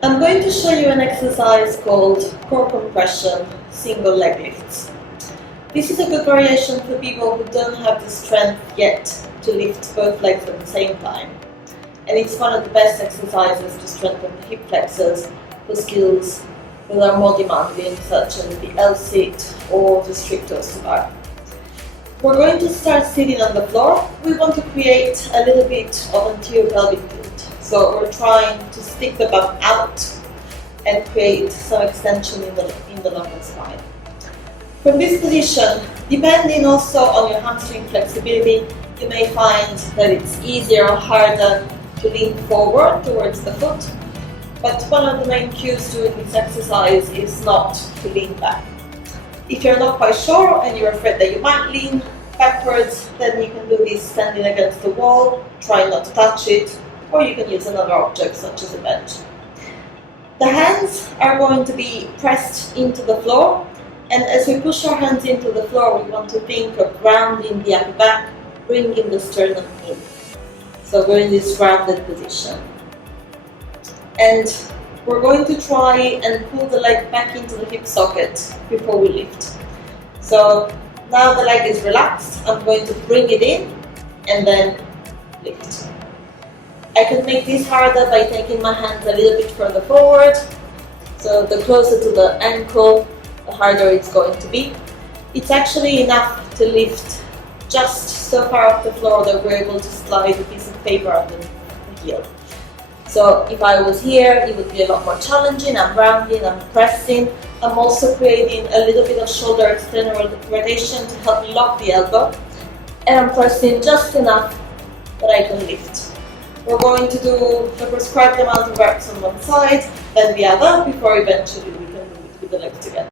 I'm going to show you an exercise called core compression single leg lifts. This is a good variation for people who don't have the strength yet to lift both legs at the same time. And it's one of the best exercises to strengthen the hip flexors for skills that are more demanding, such as the L-sit or the strict bar. We're going to start sitting on the floor. We want to create a little bit of anterior pelvic tilt. So we're trying to stick the bum out and create some extension in the lumbar spine. From this position, depending also on your hamstring flexibility, you may find that it's easier or harder to lean forward towards the foot. But one of the main cues during this exercise is not to lean back. If you're not quite sure and you're afraid that you might lean backwards, then you can do this standing against the wall, try not to touch it, or you can use another object such as a bench. The hands are going to be pressed into the floor, and as we push our hands into the floor, we want to think of grounding the upper back, bringing the sternum in. So we're in this grounded position. And we're going to try and pull the leg back into the hip socket before we lift. So now the leg is relaxed, I'm going to bring it in and then lift. I can make this harder by taking my hands a little bit further forward. So the closer to the ankle, the harder it's going to be. It's actually enough to lift just so far off the floor that we're able to slide a piece of paper underneath the heel. So if I was here, it would be a lot more challenging. I'm rounding, I'm pressing. I'm also creating a little bit of shoulder external rotation to help me lock the elbow. And I'm pressing just enough that I can lift. We're going to do the prescribed amount of reps on one side, then the other, before eventually we can do it with the legs together.